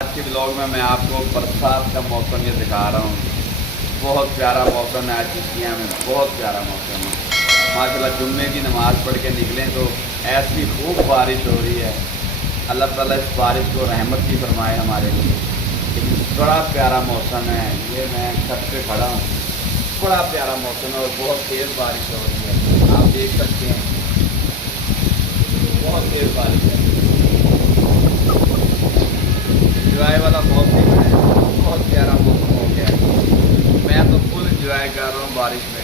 آج کے بلاگ میں آپ کو برسات کا موسم یہ دکھا رہا ہوں. بہت پیارا موسم ہے. آج چشتیاں میں بہت پیارا موسم ہے ماشاء اللہ. جمعے کی نماز پڑھ کے نکلیں تو ایسی خوب بارش ہو رہی ہے. اللہ تعالیٰ اس بارش کو رحمت کی فرمائے ہمارے لیے. لیکن بڑا پیارا موسم ہے. یہ میں چھت پہ کھڑا ہوں. بڑا پیارا موسم ہے اور بہت تیز بارش ہو رہی ہے. آپ دیکھ سکتے ہیں بہت تیز بارش ہے. انجوائے والا موسم ہے. بہت پیارا موسم ہو گیا ہے. میں تو فل انجوائے کر رہا ہوں بارش میں.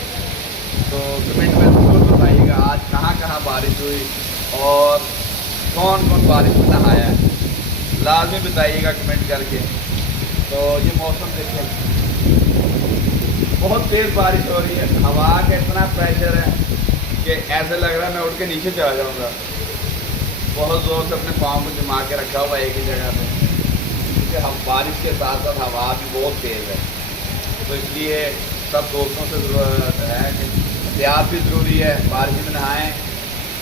تو کمنٹ میں ضرور بتائیے گا آج کہاں کہاں بارش ہوئی اور کون کون بارش میں نہایا ہے. لازمی بتائیے گا کمنٹ کر کے. تو یہ موسم دیکھیں بہت تیز بارش ہو رہی ہے. ہوا کا اتنا پریشر ہے کہ ایسے لگ رہا ہے میں اٹھ کے نیچے چلا جاؤں گا. بہت زور سے اپنے پاؤں کو جما کے رکھا ہوا ایک ہی جگہ پہ کیونکہ ہم بارش کے ساتھ ساتھ ہوا بھی بہت تیز ہے. تو اس لیے سب دوستوں سے ضرورت ہے کہ احتیاط بھی ضروری ہے. بارش میں نہائیں,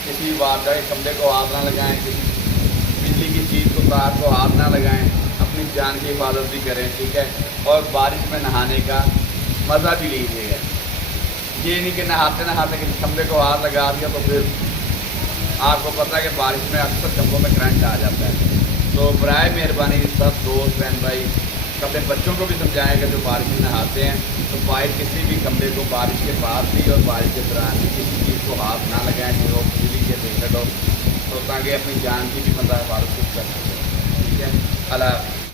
کسی واردہ کے کمرے کو ہاتھ نہ لگائیں, کسی بجلی کی چیز کو تار کو ہاتھ نہ لگائیں. اپنی جان کی حفاظت بھی کریں, ٹھیک ہے. اور بارش میں نہانے کا مزہ بھی لیجیے گا. یہ نہیں کہ نہاتے نہاتے کسی کمرے کو ہاتھ لگا دیا تو پھر آپ کو پتہ ہے کہ بارش میں اکثر کمروں میں کرنٹ آ جاتا ہے. تو برائے مہربانی سب دوست بہن بھائی اپنے بچوں کو بھی سمجھائیں کہ جو بارش میں نہاتے ہیں تو باہر کسی بھی کمرے کو بارش کے بعد بھی اور بارش کے دوران بھی کسی چیز کو ہاتھ نہ لگائیں جو وہ بجلی کے ریلیٹڈ ہو, تو تاکہ اپنی جان کی بھی مزہ حفاظت کر سکیں. ٹھیک ہے. اللہ حافظ.